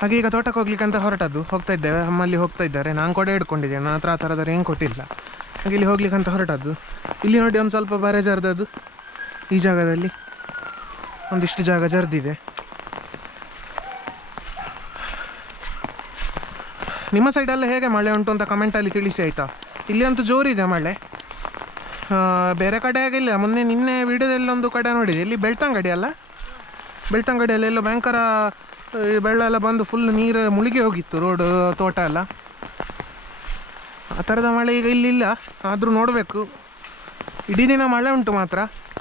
ಹಾಗೆ ಈಗ ತೋಟಕ್ಕೆ ಹೋಗ್ಲಿಕ್ಕೆ ಅಂತ ಹೋಗ್ತಾ ಇದ್ದೇವೆ. ಅಮ್ಮಲ್ಲಿ ಹೋಗ್ತಾ ಇದ್ದಾರೆ. ನಾನು ಕೂಡ ಹಿಡ್ಕೊಂಡಿದ್ದೇನೆ, ನನ್ನ ಹತ್ರ ಆ ಥರದ ಏನು ಕೊಟ್ಟಿಲ್ಲ. ಹಾಗೆ ಇಲ್ಲಿ ಹೋಗ್ಲಿಕ್ಕೆ ಅಂತ ಹೊರಟದ್ದು. ಇಲ್ಲಿ ನೋಡಿ ಒಂದು ಸ್ವಲ್ಪ ಬರೆ ಜರ್ದದ್ದು. ಈ ಜಾಗದಲ್ಲಿ ಒಂದಿಷ್ಟು ಜಾಗ ಜರ್ದಿದೆ. ನಿಮ್ಮ ಸೈಡೆಲ್ಲ ಹೇಗೆ ಮಳೆ ಉಂಟು ಅಂತ ಕಮೆಂಟಲ್ಲಿ ತಿಳಿಸಿ ಆಯಿತಾ. ಇಲ್ಲಿ ಅಂತೂ ಜೋರಿದೆ ಮಳೆ. ಬೇರೆ ಕಡೆ ಆಗಿಲ್ಲ. ನಿನ್ನೆ ವಿಡಿಯೋದಲ್ಲಿ ಒಂದು ಕಡೆ ನೋಡಿದೆ, ಇಲ್ಲಿ ಬೆಳ್ತಂಗಡಿ ಅಲ್ಲ, ಬೆಳ್ತಂಗಡಿಯಲ್ಲೆಲ್ಲೋ ಭಯಂಕರ ಬೆಳ್ಳ ಎಲ್ಲ ಬಂದು ಫುಲ್ ನೀರು ಮುಳುಗಿ ಹೋಗಿತ್ತು ರೋಡು, ತೋಟ ಎಲ್ಲ. ಆ ಥರದ ಮಳೆ ಈಗ ಇಲ್ಲಿಲ್ಲ. ಆದರೂ ನೋಡಬೇಕು. ಇಡೀ ದಿನ ಮಳೆ ಉಂಟು ಮಾತ್ರ.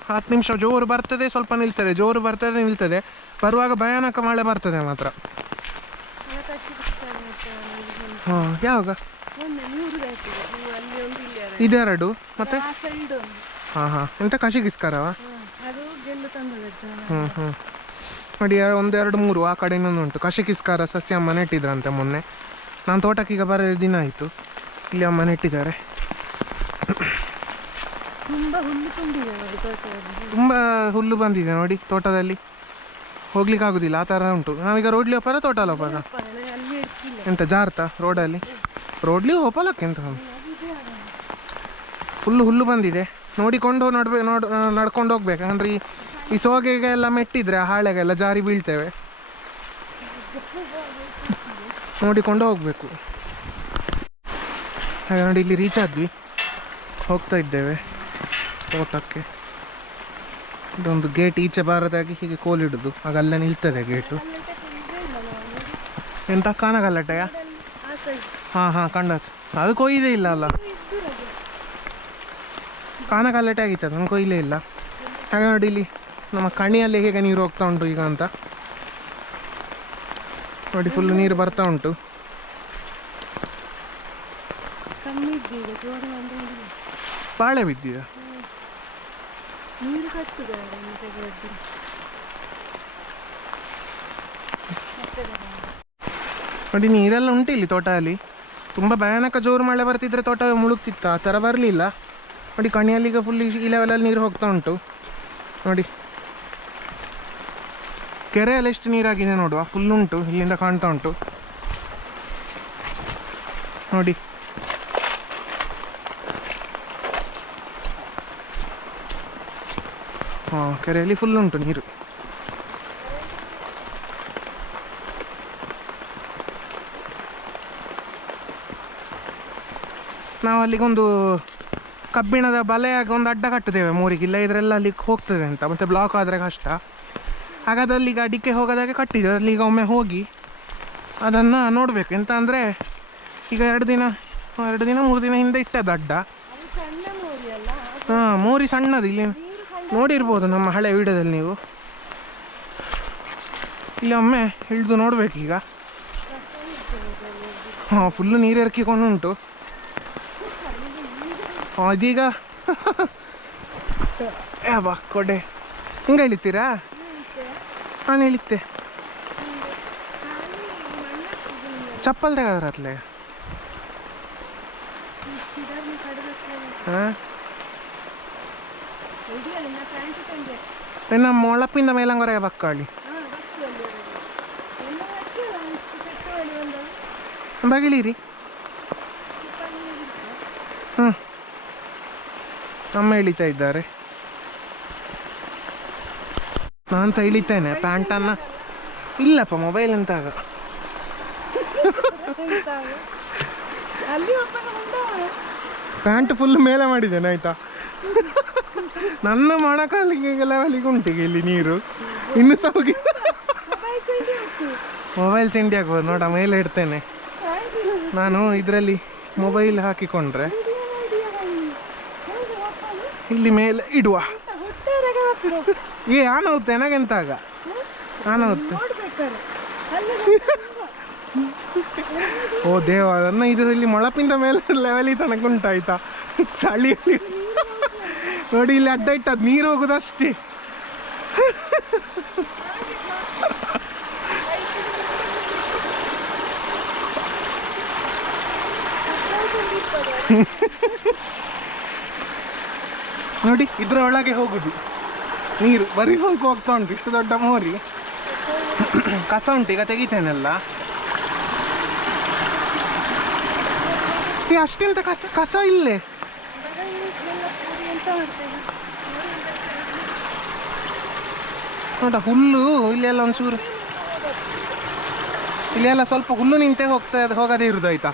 10 ನಿಮಿಷ ಜೋರು ಬರ್ತದೆ, ಸ್ವಲ್ಪ ನಿಲ್ತದೆ, ಜೋರು ಬರ್ತದೆ, ನಿಲ್ತದೆ. ಬರುವಾಗ ಭಯಾನಕ ಮಳೆ ಬರ್ತದೆ ಮಾತ್ರ. ಹಾಂ, ಯಾವಾಗ? ಇದೆರಡು ಮತ್ತೆ ಹಾಂ ಹಾಂ, ಎಂತ ಕಷಿಗಿಸ್ಕಾರವ? ಹ್ಞೂ ನೋಡಿ, 1 2 3 ಆ ಕಡೆ ಇನ್ನೊಂದು ಉಂಟು. ಕಷಿಕಿಸ್ಕಾರ ಸಸ್ಯ ಅಮ್ಮ ನೆಟ್ಟಿದ್ರಂತೆ ಮೊನ್ನೆ. ನಾನು ತೋಟಕ್ಕೆ ಈಗ ಬರೋ ದಿನ ಆಯಿತು. ಇಲ್ಲಿ ಅಮ್ಮ ನೆಟ್ಟಿದ್ದಾರೆ. ತುಂಬ ಹುಲ್ಲು ಬಂದಿದೆ ನೋಡಿ ತೋಟದಲ್ಲಿ. ಹೋಗ್ಲಿಕ್ಕೆ ಆಗೋದಿಲ್ಲ, ಆ ಥರ ಉಂಟು. ನಾವೀಗ ರೋಡ್ಲಿ ಹೋಪಾರ ತೋಟಲ್ಲಿ ಹೋಪಾರ? ಎಂತ ಜಾರ್ತಾ ರೋಡಲ್ಲಿ? ರೋಡ್ಲಿ ಹೋಪಲಕ್ಕೆ ಎಂತ ಫುಲ್ಲು ಹುಲ್ಲು ಬಂದಿದೆ. ನೋಡಿಕೊಂಡು ನಡ್ಕೊಂಡು ಹೋಗ್ಬೇಕು. ಅಂದರೆ ಈ ಸೋಗೆಗೆ ಎಲ್ಲ ಮೆಟ್ಟಿದ್ರೆ ಆ ಹಾಳೆಗೆಲ್ಲ ಜಾರಿ ಬೀಳ್ತೇವೆ. ನೋಡಿಕೊಂಡು ಹೋಗಬೇಕು. ಹಾಗೆ ನೋಡಿ, ಇಲ್ಲಿ ರೀಚ್ ಆದ್ವಿ, ಹೋಗ್ತಾ ಇದ್ದೇವೆ ತೋಟಕ್ಕೆ. ಇದೊಂದು ಗೇಟ್ ಈಚೆ ಬಾರದಾಗಿ ಹೀಗೆ ಕೋಲಿಡುದು, ಆಗ ಅಲ್ಲೇ ನಿಲ್ತದೆ ಗೇಟು. ಎಂತ ಕಾನಗಲ್ಲಟೆಯ? ಹಾಂ ಹಾಂ, ಕಂಡದ್ದು. ಅದು ಕೊಯ್ದೇ ಇಲ್ಲ ಅಲ್ಲ, ಕಾನಗಲ್ಲಟೆ ಆಗಿತ್ತು, ಅದನ್ನು ಕೊಯ್ಲೇ ಇಲ್ಲ. ಹಾಗೆ ನೋಡಿ, ಇಲ್ಲಿ ನಮ್ಮ ಕಣಿಯಲ್ಲಿ ಹೇಗೆ ನೀರು ಹೋಗ್ತಾ ಉಂಟು ಈಗ ಅಂತ ನೋಡಿ. ಫುಲ್ಲು ನೀರು ಬರ್ತಾ ಉಂಟು. ಬಾಳೆ ಬಿದ್ದಿದೆ. ನೋಡಿ, ನೀರೆಲ್ಲ ಉಂಟು ಇಲ್ಲಿ ತೋಟದಲ್ಲಿ. ತುಂಬ ಭಯಾನಕ ಜೋರು ಮಳೆ ಬರ್ತಿದ್ರೆ ತೋಟ ಮುಳುಗ್ತಿತ್ತು, ಆ ಥರ ಬರಲಿಲ್ಲ ನೋಡಿ. ಕಣಿಯಲ್ಲಿ ಈಗ ಫುಲ್ ಈ ಲೆವೆಲಲ್ಲಿ ನೀರು ಹೋಗ್ತಾ ಉಂಟು ನೋಡಿ. ಕೆರೆಯಲ್ಲಿ ಎಷ್ಟು ನೀರಾಗಿದೆ ನೋಡುವ, ಫುಲ್ ಉಂಟು, ಇಲ್ಲಿಂದ ಕಾಣ್ತಾ ಉಂಟು ನೋಡಿ. ಹಾಂ, ಕೆರೆಯಲ್ಲಿ ಫುಲ್ ಉಂಟು ನೀರು. ನಾವು ಅಲ್ಲಿಗೊಂದು ಕಬ್ಬಿಣದ ಬಲೆಯಾಗಿ ಒಂದು ಅಡ್ಡ ಕಟ್ಟಿದ್ದೇವೆ ಮೋರಿಗೆ. ಇಲ್ಲ ಇದರೆಲ್ಲ ಅಲ್ಲಿಗೆ ಹೋಗ್ತದೆ ಅಂತ, ಮತ್ತು ಬ್ಲಾಕ್ ಆದರೆ ಕಷ್ಟ. ಹಾಗಾದ್ರೆ ಅಲ್ಲಿಗೆ ಅಡಿಕೆ ಹೋಗೋದಾಗೆ ಕಟ್ಟಿದ್ದೆ. ಅಲ್ಲಿಗ ಒಮ್ಮೆ ಹೋಗಿ ಅದನ್ನು ನೋಡಬೇಕು. ಎಂತ ಅಂದರೆ ಈಗ 2 ದಿನ 3 ದಿನ ಹಿಂದೆ ಇಟ್ಟದ್ದು ಅಡ್ಡ. ಹಾಂ, ಮೋರಿ ಸಣ್ಣದು. ಇಲ್ಲಿ ನೋಡಿರ್ಬೋದು ನಮ್ಮ ಹಳೆ ವಿಡಿಯೋದಲ್ಲಿ ನೀವು. ಇಲ್ಲಿ ಒಮ್ಮೆ ಹಿಡಿದು ನೋಡಬೇಕೀಗ. ಹಾಂ, ಫುಲ್ಲು ನೀರು ಎರಕಿಕೊಂಡು ಉಂಟು. ಅದೀಗ ಬಾ ಕೊಡೆ ಹಿಂಗೆ ಇಳಿತೀರಾ? ನಾನು ಇಳಿತೆ. ಚಪ್ಪಲ್ ತೆಗೆದ್ರ ಅತ್ಲೆ. ಹಾಂ, ನಮ್ಮ ಮೊಳಪಿಂದ ಮೇಲಂಗೊರೆಗೆ ಬಕ್ಕಾಳಿ ಬಗಿಳೀರಿ. ಹ್ಞೂ, ಅಮ್ಮ ಇಳಿತಾ ಇದ್ದಾರೆ, ನಾನು ಸಹ ಇಳಿತೇನೆ. ಪ್ಯಾಂಟನ್ನು ಇಲ್ಲಪ್ಪ, ಮೊಬೈಲ್ ಎಂತಾಗ ಪ್ಯಾಂಟ್ ಫುಲ್ ಮೇಲೆ ಮಾಡಿದ್ದೇನೆ ಆಯಿತಾ. ನನ್ನ ಮೊಣಕಾಲಿಗೆ ಲೆವೆಲಿಗೆ ಉಂಟಿಗೆ ಇಲ್ಲಿ ನೀರು. ಇನ್ನು ಸಹ ಹೋಗಿ ಮೊಬೈಲ್ ತಿಂಡಿ ಆಗ್ಬೋದು ನೋಡ. ಮೇಲೆ ಇಡ್ತೇನೆ ನಾನು. ಇದರಲ್ಲಿ ಮೊಬೈಲ್ ಹಾಕಿಕೊಂಡ್ರೆ ಇಲ್ಲಿ ಮೇಲೆ ಇಡುವ. ಆನೌತ್ತೆ ನನಗೆಂತಾಗ ಆನೌತ್ತೆ. ಓ ದೇವ, ನನ್ನ ಇದು ಇಲ್ಲಿ ಮೊಳಪಿಂದ ಮೇಲೆ ಲೆವೆಲಿಗೆ ತನಕ ಉಂಟಾಯ್ತಾ ಚಳಿಯಲ್ಲಿ. ನೋಡಿ, ಇಲ್ಲಿ ಅಡ್ಡ ಇಟ್ಟದ್ದು ನೀರು ಹೋಗೋದಷ್ಟೇ. ನೋಡಿ, ಇದ್ರ ಒಳಗೆ ಹೋಗುದು ನೀರು. ಬರೀ ಸ್ವಲ್ಪ ಹೋಗ್ತಾ ಉಂಟು. ಇಷ್ಟು ದೊಡ್ಡ ಮೋರಿ. ಕಸ ಉಂಟು, ಈಗ ತೆಗಿತೇನೆಲ್ಲ. ಅಷ್ಟೆಂತ ಕಸ ಕಸ ಇಲ್ಲೇ ನೋಡ ಹುಲ್ಲು ಇಲ್ಲೆಲ್ಲ ಒಂಚೂರು ಇಲ್ಲೆಲ್ಲ ಸ್ವಲ್ಪ ಹುಲ್ಲು ನಿಂತೆ ಹೋಗದೇ ಇರುದು ಆಯ್ತಾ.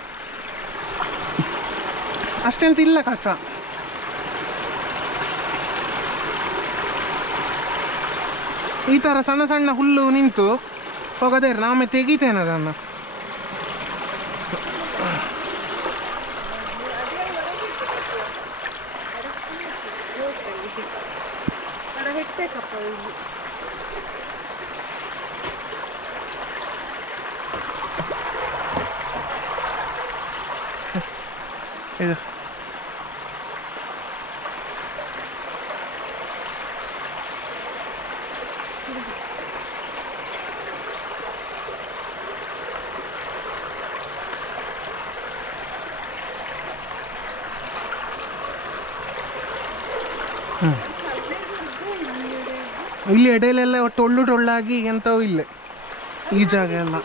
ಅಷ್ಟೆಂತ ಇಲ್ಲ ಕಸ. ಈ ಥರ ಸಣ್ಣ ಸಣ್ಣ ಹುಲ್ಲು ನಿಂತು ಹೋಗದೇ ಇರು, ನಾವೇ ತೆಗಿತೇನೆ ಅದನ್ನು. ಇದು ಇಲ್ಲಿ ಎಡೆಯಲ್ಲೆಲ್ಲ ಟೊಳ್ಳು ಟೊಳ್ಳಾಗಿ ಎಂಥವು ಇಲ್ಲ ಈ ಜಾಗ ಎಲ್ಲ.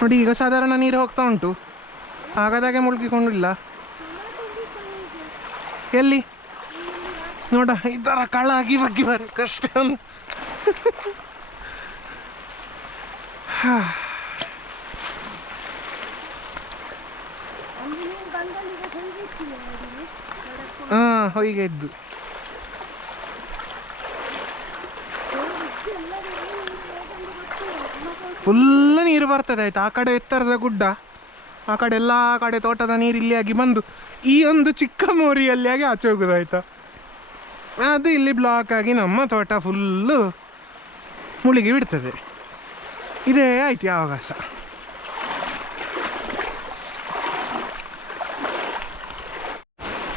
ನೋಡಿ ಈಗ ಸಾಧಾರಣ ನೀರು ಹೋಗ್ತಾ ಉಂಟು, ಹಾಗಾದಾಗೆ ಮುಳುಗಿಕೊಂಡಿಲ್ಲ. ಎಲ್ಲಿ ನೋಡ ಈ ಥರ ಕಳಾಗಿ ಬಗ್ಗಿ ಬರ ಕಷ್ಟ. ಹಾಂ ಹೊಯ್ಗೆ ಇದ್ದು ಫುಲ್ ನೀರು ಬರ್ತದೆ ಆಯ್ತಾ. ಆ ಕಡೆ ಎತ್ತರದ ಗುಡ್ಡ, ಆ ಕಡೆ ಎಲ್ಲ ಕಡೆ ತೋಟದ ನೀರು ಇಲ್ಲಿ ಆಗಿ ಬಂದು ಈ ಒಂದು ಚಿಕ್ಕ ಮೋರಿಯಲ್ಲಿ ಆಗಿ ಆಚೆ ಹೋಗುದು ಆಯ್ತಾ. ಅದು ಇಲ್ಲಿ ಬ್ಲಾಕ್ ಆಗಿ ನಮ್ಮ ತೋಟ ಫುಲ್ಲು ಮುಳುಗಿ ಬಿಡ್ತದೆ. ಇದೇ ಆಯ್ತು ಯಾವಾಗ ಸಹ.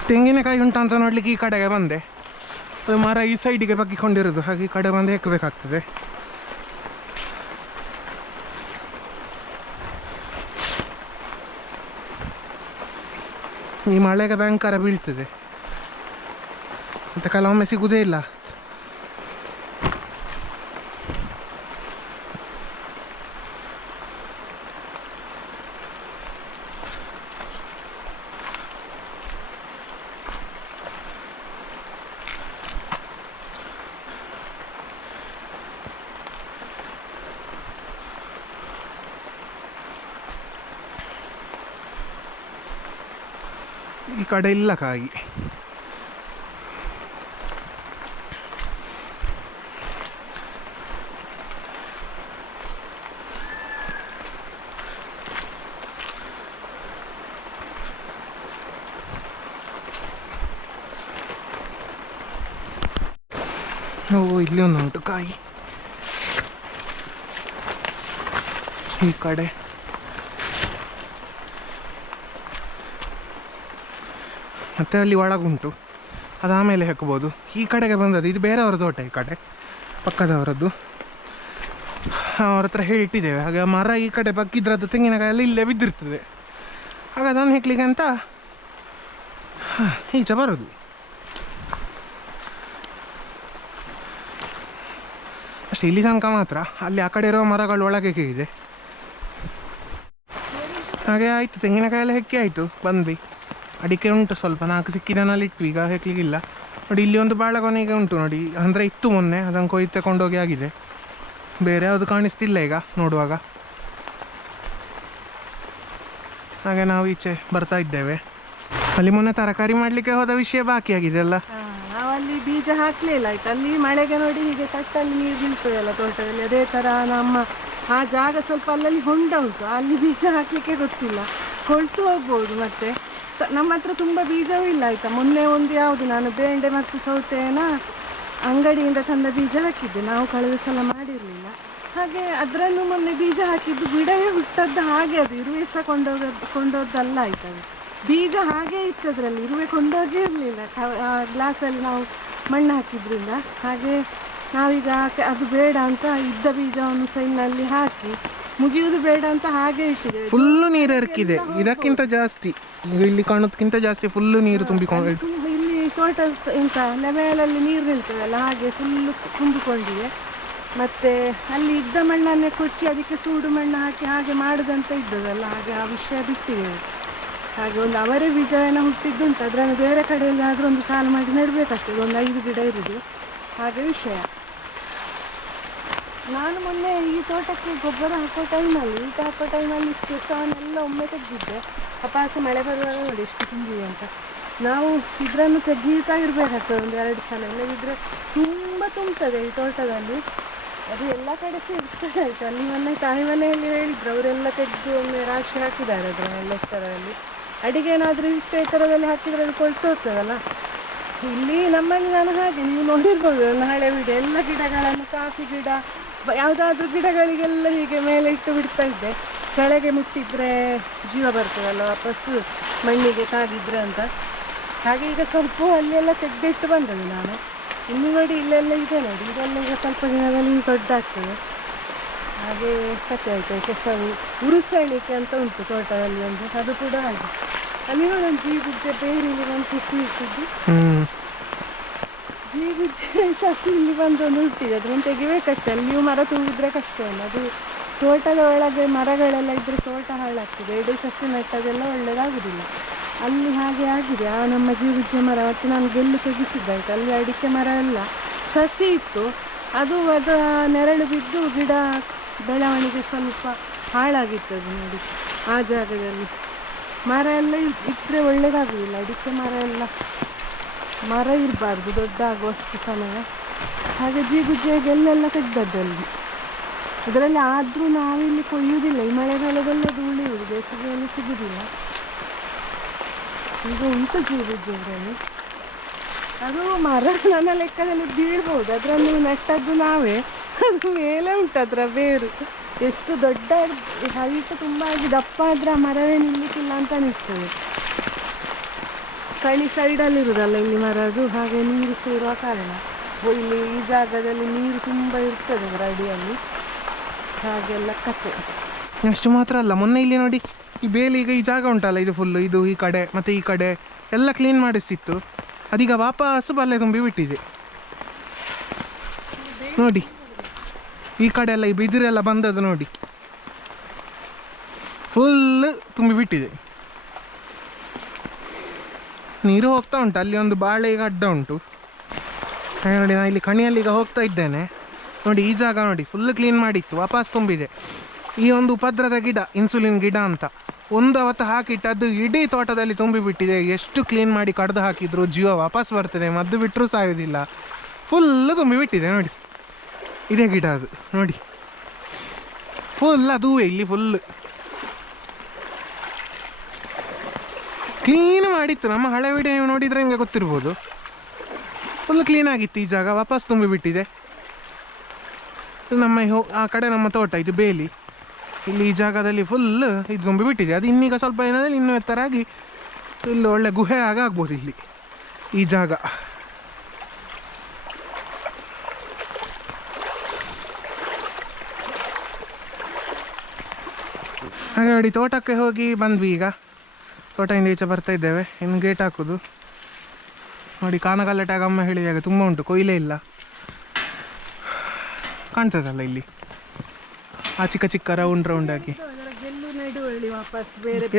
ತೆಂಗಿನಕಾಯಿ ಉಂಟು ಅಂತ ನೋಡ್ಲಿಕ್ಕೆ ಈ ಕಡೆಗೆ ಬಂದೆ. ಅದು ಮರ ಈ ಸೈಡಿಗೆ ಬಗ್ಗಿಕೊಂಡಿರೋದು, ಹಾಗೆ ಈ ಕಡೆ ಬಂದು ಹೆಕ್ಕಬೇಕಾಗ್ತದೆ. ಈ ಮಳೆಗೆ ಭಯಂಕರ ಬೀಳ್ತದೆ ಮತ್ತು ಕೆಲವೊಮ್ಮೆ ಸಿಗುವುದೇ ಇಲ್ಲ. ಈ ಕಡೆ ಇಲ್ಲ ಕಾಯಿ. ಓ ಇಲ್ಲಿ ಒಂದುಂಟು ಕಾಯಿ ಈ ಕಡೆ. ಮತ್ತು ಅಲ್ಲಿ ಒಳಗುಂಟು, ಅದಾಮೇಲೆ ಹಾಕ್ಬೋದು. ಈ ಕಡೆಗೆ ಬಂದದ್ದು ಇದು ಬೇರೆಯವರ ತೋಟ, ಈ ಕಡೆ ಪಕ್ಕದವರದ್ದು. ಅವ್ರ ಹತ್ರ ಹೇಳಿಟ್ಟಿದ್ದೇವೆ. ಹಾಗೆ ಮರ ಈ ಕಡೆ ಬಗ್ಗಿದ್ರದ್ದು ತೆಂಗಿನಕಾಯಲ್ಲಿ ಇಲ್ಲೇ ಬಿದ್ದಿರ್ತದೆ. ಆಗ ಅದನ್ನು ಹೆಕ್ಲಿಕ್ಕೆ ಅಂತ ಈಚೆ ಬರೋದು. ಅಷ್ಟೇ, ಇಲ್ಲಿ ತನಕ ಮಾತ್ರ. ಅಲ್ಲಿ ಆ ಕಡೆ ಇರೋ ಮರಗಳು ಒಳಗೆ ಇದೆ. ಹಾಗೆ ಆಯಿತು, ತೆಂಗಿನಕಾಯೆಲ್ಲ ಹೆಕ್ಕಿ ಆಯಿತು, ಬಂದ್ವಿ. ಅಡಿಕೆ ಉಂಟು ಸ್ವಲ್ಪ, 4 ಸಿಕ್ಕಿದನಲ್ಲಿ ಇಟ್ಟು, ಈಗ ಹೆಕ್ಲಿಕ್ಕಿಲ್ಲ. ನೋಡಿ ಇಲ್ಲಿ ಒಂದು ಬಾಳೆಗೊನೆಗೆ ಉಂಟು ನೋಡಿ, ಅಂದರೆ ಇತ್ತು ಮೊನ್ನೆ, ಅದನ್ನು ಕೊಯ್ದು ತಗೊಂಡೋಗಿ ಆಗಿದೆ. ಬೇರೆ ಯಾವುದು ಕಾಣಿಸ್ತಿಲ್ಲ ಈಗ ನೋಡುವಾಗ. ಹಾಗೆ ನಾವು ಈಚೆ ಬರ್ತಾ ಇದ್ದೇವೆ. ಅಲ್ಲಿ ಮೊನ್ನೆ ತರಕಾರಿ ಮಾಡಲಿಕ್ಕೆ ಹೋದ ವಿಷಯ ಬಾಕಿ ಆಗಿದೆ ಅಲ್ಲ. ನಾವಲ್ಲಿ ಬೀಜ ಹಾಕಲಿಲ್ಲ ಆಯ್ತು. ಅಲ್ಲಿ ಮಳೆಗೆ ನೋಡಿ ಹೀಗೆ ತಟ್ಟಲ್ಲಿ ನೀರು ಬೀಳ್ತದಲ್ಲ ತೋಟದಲ್ಲಿ, ಅದೇ ಥರ ನಮ್ಮ ಆ ಜಾಗ ಸ್ವಲ್ಪ ಅಲ್ಲಲ್ಲಿ ಹೊಂಡ ಉಂಟು, ಅಲ್ಲಿ ಬೀಜ ಹಾಕಲಿಕ್ಕೆ ಗೊತ್ತಿಲ್ಲ, ಕೊಳ್ತು ಹೋಗ್ಬೋದು. ಮತ್ತು ನಮ್ಮ ಹತ್ರ ತುಂಬ ಬೀಜವೂ ಇಲ್ಲ ಆಯಿತಾ. ಮೊನ್ನೆ ಒಂದು ಯಾವುದು ನಾನು ಬೇಂಡೆ ಮತ್ತು ಸೌತೆನ ಅಂಗಡಿಯಿಂದ ತಂದ ಬೀಜ ಹಾಕಿದ್ದೆ, ನಾವು ಕಳೆದ ಸಲ ಮಾಡಿರಲಿಲ್ಲ. ಹಾಗೆ ಅದರನ್ನು ಮೊನ್ನೆ ಬೀಜ ಹಾಕಿದ್ದು ಗಿಡವೇ ಹುಟ್ಟದ್ದು, ಹಾಗೆ ಅದು ಇರುವೆ ಸಹ ಕೊಂಡೋದ್ದಲ್ಲ ಆಯ್ತದೆ. ಬೀಜ ಹಾಗೆ ಇತ್ತು ಅದರಲ್ಲಿ, ಇರುವೆ ಕೊಂಡೋಗೇ ಇರಲಿಲ್ಲ. ಗ್ಲಾಸಲ್ಲಿ ನಾವು ಮಣ್ಣು ಹಾಕಿದ್ರಿಂದ. ಹಾಗೆ ನಾವೀಗ ಅದು ಬೇಡ ಅಂತ ಇದ್ದ ಬೀಜವನ್ನು ಸೈನಲ್ಲಿ ಹಾಕಿ ಮುಗಿಯುವುದು ಬೇಡ ಅಂತ ಹಾಗೆ ಇಟ್ಟಿದ್ದೇವೆ. ಫುಲ್ಲು ನೀರು ಎರಕಿದೆ, ಇದಕ್ಕಿಂತ ಜಾಸ್ತಿ ಇಲ್ಲಿ ಕಾಣೋದಕ್ಕಿಂತ ಜಾಸ್ತಿ ಫುಲ್ಲು ನೀರು ತುಂಬಿಕೊಂಡು. ಇಲ್ಲಿ ತೋಟ ಇಂಥ ಲೆವೆಲಲ್ಲಿ ನೀರು ನಿಲ್ತದಲ್ಲ, ಹಾಗೆ ಫುಲ್ಲು ತುಂಬಿಕೊಂಡಿದೆ. ಮತ್ತು ಅಲ್ಲಿ ಇದ್ದ ಮಣ್ಣನ್ನೇ ಕೊಚ್ಚಿ ಅದಕ್ಕೆ ಸೂಡು ಮಣ್ಣು ಹಾಕಿ ಹಾಗೆ ಮಾಡೋದಂತ ಇದ್ದದಲ್ಲ, ಹಾಗೆ ಆ ವಿಷಯ ಬಿಟ್ಟಿದೆ. ಹಾಗೆ ಒಂದು ಅವರೇ ಬೀಜನ ಹುಟ್ಟಿದ್ದುಂಟು, ಅದನ್ನು ಬೇರೆ ಕಡೆಯಲ್ಲಿ ಆದರೂ ಒಂದು ಸಾಲು ಮಾಡಿ ನೆಡಬೇಕಷ್ಟೇ, ಒಂದು 5 ಗಿಡ ಇರೋದು ಹಾಗೆ ವಿಷಯ. ನಾನು ಮೊನ್ನೆ ಈ ತೋಟಕ್ಕೆ ಗೊಬ್ಬರ ಹಾಕೋ ಟೈಮಲ್ಲಿ, ಈಟ ಹಾಕೋ ಟೈಮಲ್ಲಿ ಕೆಸವನ್ನೆಲ್ಲ ಒಮ್ಮೆ ತೆಗೆದಿದ್ದೆ. ಕಪಾಸು ಮಳೆ ಬರುವಾಗ ನೋಡಿ ಎಷ್ಟು ತುಂಬಿದೆ ಅಂತ. ನಾವು ಇದನ್ನು ತೆಗೀತಾ ಇರಬೇಕಾಗ್ತದೆ ಒಂದು 2 ಸಲ, ಇಲ್ಲದಿದ್ದರೆ ತುಂಬ ತುಂಬ್ತದೆ ಈ ತೋಟದಲ್ಲಿ. ಅದು ಎಲ್ಲ ಕಡೆ ಇರ್ತದೆ ಆಯಿತು. ಅಲ್ಲಿ ಮೊನ್ನೆ ತಾಯಿ ಮನೆಯಲ್ಲಿ ಹೇಳಿದ್ರು, ಅವರೆಲ್ಲ ತೆಗೆದು ಒಮ್ಮೆ ರಾಶಿ ಹಾಕಿದ್ದಾರೆ ಅದನ್ನೆಲ್ಲ ಎತ್ತರದಲ್ಲಿ. ಅಡಿಗೆ ಏನಾದರೂ ಇಟ್ಟು ಎತ್ತರದಲ್ಲಿ ಹಾಕಿದರೆ ಅದು ಕೊಳ್ತು ಹೋಗ್ತದಲ್ಲ. ಇಲ್ಲಿ ನಮ್ಮಲ್ಲಿ ನಾನು ಹಾಗೆ ನೀವು ನೋಡಿರ್ಬೋದು ನನ್ನ ಹಳೆ ವಿಡಿಯೋ, ಎಲ್ಲ ಗಿಡಗಳನ್ನು ಕಾಫಿ ಗಿಡ ಯಾವುದಾದ್ರೂ ಗಿಡಗಳಿಗೆಲ್ಲ ಹೀಗೆ ಮೇಲೆ ಇಟ್ಟು ಬಿಡ್ತಾ ಇದ್ದೆ. ಕೆಳಗೆ ಮುಟ್ಟಿದ್ರೆ ಜೀವ ಬರ್ತದಲ್ಲ ವಾಪಸ್ಸು ಮಣ್ಣಿಗೆ ತಾಗಿದ್ರೆ ಅಂತ. ಹಾಗೆ ಈಗ ಸ್ವಲ್ಪ ಅಲ್ಲೆಲ್ಲ ತೆಗೆದಿಟ್ಟು ಬಂದದ್ದು ನಾನು. ಇನ್ನು ನೋಡಿ ಇಲ್ಲೆಲ್ಲ ಇದೆ ನೋಡಿ, ಇದೆಲ್ಲ ಈಗ ಸ್ವಲ್ಪ ದಿನದಲ್ಲಿ ದೊಡ್ಡಾಗ್ತದೆ. ಹಾಗೆ ಕತೆ ಆಯ್ತು. ಕೆಸವು ಉರುಸಣಿಕೆ ಅಂತ ಉಂಟು ತೋಟದಲ್ಲಿ ಒಂದು, ಅದು ಕೂಡ ಹಾಗೆ. ಅಲ್ಲಿ ನೋಡಿ ಒಂದು ಜೀಗುಜ್ಜೆ ಬೇರೆ ಇಲ್ಲಿ ಒಂದು ಕುಸಿ ಇಟ್ಟಿದ್ದು, ಜೀಗುಜ್ಜೆ ಸಸಿ ಇಲ್ಲಿ ಬಂದು ಒಂದು ಹುಟ್ಟಿದೆ. ಅದನ್ನು ತೆಗಿಬೇಕಷ್ಟೇ. ಅಲ್ಲಿ ನೀವು ಮರ ತುಂಬಿದ್ರೆ ಕಷ್ಟ ಇಲ್ಲ. ಅದು ತೋಟದ ಒಳಗೆ ಮರಗಳೆಲ್ಲ ಇದ್ದರೆ ತೋಟ ಹಾಳಾಗ್ತದೆ. ಎಡೆ ಸಸಿ ನೆಟ್ಟದೆಲ್ಲ ಒಳ್ಳೆಯದಾಗುವುದಿಲ್ಲ. ಅಲ್ಲಿ ಹಾಗೆ ಆಗಿದೆ ಆ ನಮ್ಮ ಜೀಗುಜ್ಜೆ ಮರ. ಮತ್ತು ನಾನು ಗೆಲ್ಲು ತೆಗಿಸಿದ್ದಾಯ್ತು. ಅಲ್ಲಿ ಅಡಿಕೆ ಮರ ಎಲ್ಲ ಸಸಿ ಇತ್ತು, ಅದು ಅದರ ನೆರಳು ಬಿದ್ದು ಗಿಡ ಬೆಳವಣಿಗೆ ಸ್ವಲ್ಪ ಹಾಳಾಗಿತ್ತದು ನೋಡಿ. ಆ ಜಾಗದಲ್ಲಿ ಮರ ಎಲ್ಲ ಇಟ್ಟರೆ ಒಳ್ಳೆಯದಾಗುವುದಿಲ್ಲ. ಅಡಿಕೆ ಮರ ಎಲ್ಲ ಮರ ಇರಬಾರ್ದು ದೊಡ್ಡ ಆಗುವಷ್ಟು ಸಮಯ. ಹಾಗೆ ಜೀಗುಜ್ಜೆಗೆ ಎಲ್ಲೆಲ್ಲ ತೆಗ್ದದ್ದಲ್ಲಿ. ಅದರಲ್ಲಿ ಆದರೂ ನಾವಿಲ್ಲಿ ಕೊಯ್ಯುವುದಿಲ್ಲ. ಈ ಮಳೆಗಾಲದಲ್ಲೇ ಅದು ಉಳಿಯುವುದು, ಬೇಸಿಗೆಯಲ್ಲಿ ಸಿಗುವುದಿಲ್ಲ. ಈಗ ಉಂಟು ಜೀಗುಜ್ಜೆಗಳಲ್ಲಿ. ಅದು ಮರ ನನ್ನ ಲೆಕ್ಕದಲ್ಲಿ ಬೀಳ್ಬೋದು. ಅದರಲ್ಲಿ ನೆಟ್ಟದ್ದು ನಾವೇ. ಅದು ಮೇಲೆ ಉಂಟು ಅದರ ಬೇರು. ಎಷ್ಟು ದೊಡ್ಡ ಹೈಟ್ ತುಂಬ ಆಗಿ ದಪ್ಪ ಆದರೆ ಆ ಮರವೇ ನಿಲ್ಲಕ್ಕಿಲ್ಲ ಅಂತ ಅನಿಸ್ತದೆ. ಕಳಿ ಸೈಡಲ್ಲಿರುವುದಲ್ಲ ಇಲ್ಲಿ ಮರ, ಅದು ಹಾಗೆ ನೀರು ಸೇರುವ ಕಾರಣ. ಇಲ್ಲಿ ಈ ಜಾಗದಲ್ಲಿ ನೀರು ತುಂಬ ಇರ್ತದೆ ಅದರ ಅಡಿಯಲ್ಲಿ. ಹಾಗೆಲ್ಲ ಕತೆ. ಅಷ್ಟು ಮಾತ್ರ ಅಲ್ಲ, ಮೊನ್ನೆ ಇಲ್ಲಿ ನೋಡಿ ಈ ಬೇಲಿ, ಈಗ ಈ ಜಾಗ ಉಂಟಲ್ಲ ಇದು ಫುಲ್ಲು, ಇದು ಈ ಕಡೆ ಮತ್ತು ಈ ಕಡೆ ಎಲ್ಲ ಕ್ಲೀನ್ ಮಾಡಿಸಿತ್ತು. ಅದೀಗ ವಾಪಸ್ ಬಲ್ಲೆ ತುಂಬಿ ಬಿಟ್ಟಿದೆ ನೋಡಿ. ಈ ಕಡೆ ಎಲ್ಲ ಈ ಬಿದಿರೆಲ್ಲ ಬಂದದ್ದು ನೋಡಿ, ಫುಲ್ ತುಂಬಿ ಬಿಟ್ಟಿದೆ. ನೀರು ಹೋಗ್ತಾ ಉಂಟು. ಅಲ್ಲಿ ಒಂದು ಬಾಳೆಗೆ ಅಡ್ಡ ಉಂಟು ನೋಡಿ. ನಾನು ಇಲ್ಲಿ ಕಣಿಯಲ್ಲಿ ಈಗ ಹೋಗ್ತಾ ಇದ್ದೇನೆ ನೋಡಿ. ಈ ಜಾಗ ನೋಡಿ ಫುಲ್ ಕ್ಲೀನ್ ಮಾಡಿತ್ತು, ವಾಪಸ್ ತುಂಬಿದೆ. ಈ ಒಂದು ಉಪದ್ರದ ಗಿಡ, ಇನ್ಸುಲಿನ್ ಗಿಡ ಅಂತ, ಒಂದು ಅವತ್ತು ಹಾಕಿಟ್ಟು ಅದು ಇಡೀ ತೋಟದಲ್ಲಿ ತುಂಬಿಬಿಟ್ಟಿದೆ. ಎಷ್ಟು ಕ್ಲೀನ್ ಮಾಡಿ ಕಡ್ದು ಹಾಕಿದ್ರು ಜೀವ ವಾಪಸ್ ಬರ್ತದೆ, ಮದ್ದು ಬಿಟ್ಟರೂ ಸಾಯೋದಿಲ್ಲ. ಫುಲ್ಲು ತುಂಬಿಬಿಟ್ಟಿದೆ ನೋಡಿ. ಇದೇ ಗಿಡ ಅದು ನೋಡಿ, ಫುಲ್ ಅದುವೇ ಇಲ್ಲಿ ಫುಲ್ ಕ್ಲೀನ್ ಮಾಡಿತ್ತು. ನಮ್ಮ ಹಳೆ ವಿಡಿಯೋ ನೀವು ನೋಡಿದರೆ ನಿಮಗೆ ಗೊತ್ತಿರ್ಬೋದು. ಫುಲ್ ಕ್ಲೀನ್ ಆಗಿತ್ತು ಈ ಜಾಗ, ವಾಪಸ್ ತುಂಬಿಬಿಟ್ಟಿದೆ. ನಮ್ಮ ಆ ಕಡೆ ನಮ್ಮ ತೋಟ, ಇದು ಬೇಲಿ. ಇಲ್ಲಿ ಈ ಜಾಗದಲ್ಲಿ ಫುಲ್ ಇದು ತುಂಬಿಬಿಟ್ಟಿದೆ. ಅದು ಇನ್ನೀಗ ಸ್ವಲ್ಪ ಏನಾದರೆ ಇನ್ನೂ ಎತ್ತರಾಗಿ ಇಲ್ಲಿ ಒಳ್ಳೆ ಗುಹೆ ಆಗ್ಬೋದು ಇಲ್ಲಿ ಈ ಜಾಗ. ಹಾಗೆ ನೋಡಿ, ತೋಟಕ್ಕೆ ಹೋಗಿ ಬಂದ್ವಿ. ಈಗ ತೋಟದಿಂದ ಈಚೆ ಬರ್ತಾ ಇದ್ದೇವೆ. ಇನ್ನು ಗೇಟ್ ಹಾಕೋದು ನೋಡಿ. ಕಾನಗಲ್ಲ ಟ್ಯಾಗ್ ಅಮ್ಮ ಹೇಳಿದಾಗ ತುಂಬ ಉಂಟು, ಕೊಯ್ಲೇ ಇಲ್ಲ. ಕಾಣ್ತದಲ್ಲ ಇಲ್ಲಿ ಆ ಚಿಕ್ಕ ಚಿಕ್ಕ ರೌಂಡ್ ಆಗಿ.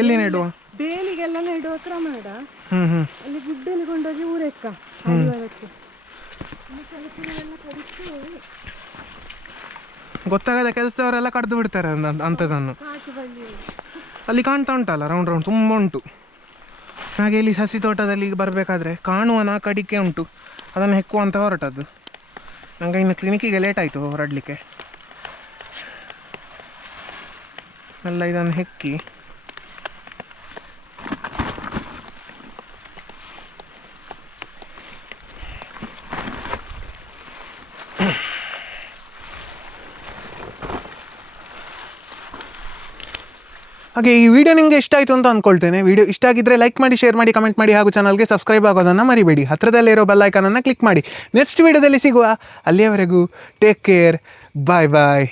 ಎಲ್ಲಿ ನೆಡುವ? ಬೇಲಿಗೆಲ್ಲ ನೆಡುವ ಕ್ರಮ. ಅಲ್ಲಿ ಗುಡ್ಡಲ್ಲಿ ಕೊಂಡೋಗಿ ಊರೆಕ್ಕ ಗೊತ್ತಾಗದ ಕೆಲಸದವರೆಲ್ಲ ಕಡ್ದು ಬಿಡ್ತಾರೆ ಅಂಥದನ್ನು. ಅಲ್ಲಿ ಕಾಣ್ತಾ ಉಂಟಲ್ಲ ರೌಂಡ್ ರೌಂಡ್ ತುಂಬ ಉಂಟು. ಹಾಗೆ ಇಲ್ಲಿ ಸಸಿ ತೋಟದಲ್ಲಿ ಬರಬೇಕಾದ್ರೆ ಕಾಣುವ 4 ಅಡಿಕೆ ಉಂಟು, ಅದನ್ನು ಹೆಕ್ಕುವಂತ ಹೊರಟದ್ದು. ನನಗೆ ಇನ್ನು ಕ್ಲಿನಿಕ್ಕಿಗೆ ಲೇಟ್ ಆಯಿತು ಹೊರಡಲಿಕ್ಕೆ. ಎಲ್ಲ ಇದನ್ನು ಹೆಕ್ಕಿ ಹಾಗೆ ಈ ವಿಡಿಯೋ ನಿಮಗೆ ಇಷ್ಟ ಆಯಿತು ಅಂತ ಅಂದ್ಕೊಳ್ತೇನೆ. ವಿಡಿಯೋ ಇಷ್ಟ ಆಗಿದ್ದರೆ ಲೈಕ್ ಮಾಡಿ, ಶೇರ್ ಮಾಡಿ, ಕಮೆಂಟ್ ಮಾಡಿ, ಹಾಗೂ ಚಾನಲ್ಗೆ ಸಬ್ಸ್ಕ್ರೈಬ್ ಆಗೋದನ್ನು ಮರಿಬೇಡಿ. ಹತ್ತಿರದಲ್ಲೇ ಇರೋ ಬೆಲ್ ಐಕಾನನ್ನು ಕ್ಲಿಕ್ ಮಾಡಿ. ನೆಕ್ಸ್ಟ್ ವಿಡಿಯೋದಲ್ಲಿ ಸಿಗುವ. ಅಲ್ಲಿಯವರೆಗೂ ಟೇಕ್ ಕೇರ್, ಬಾಯ್ ಬಾಯ್.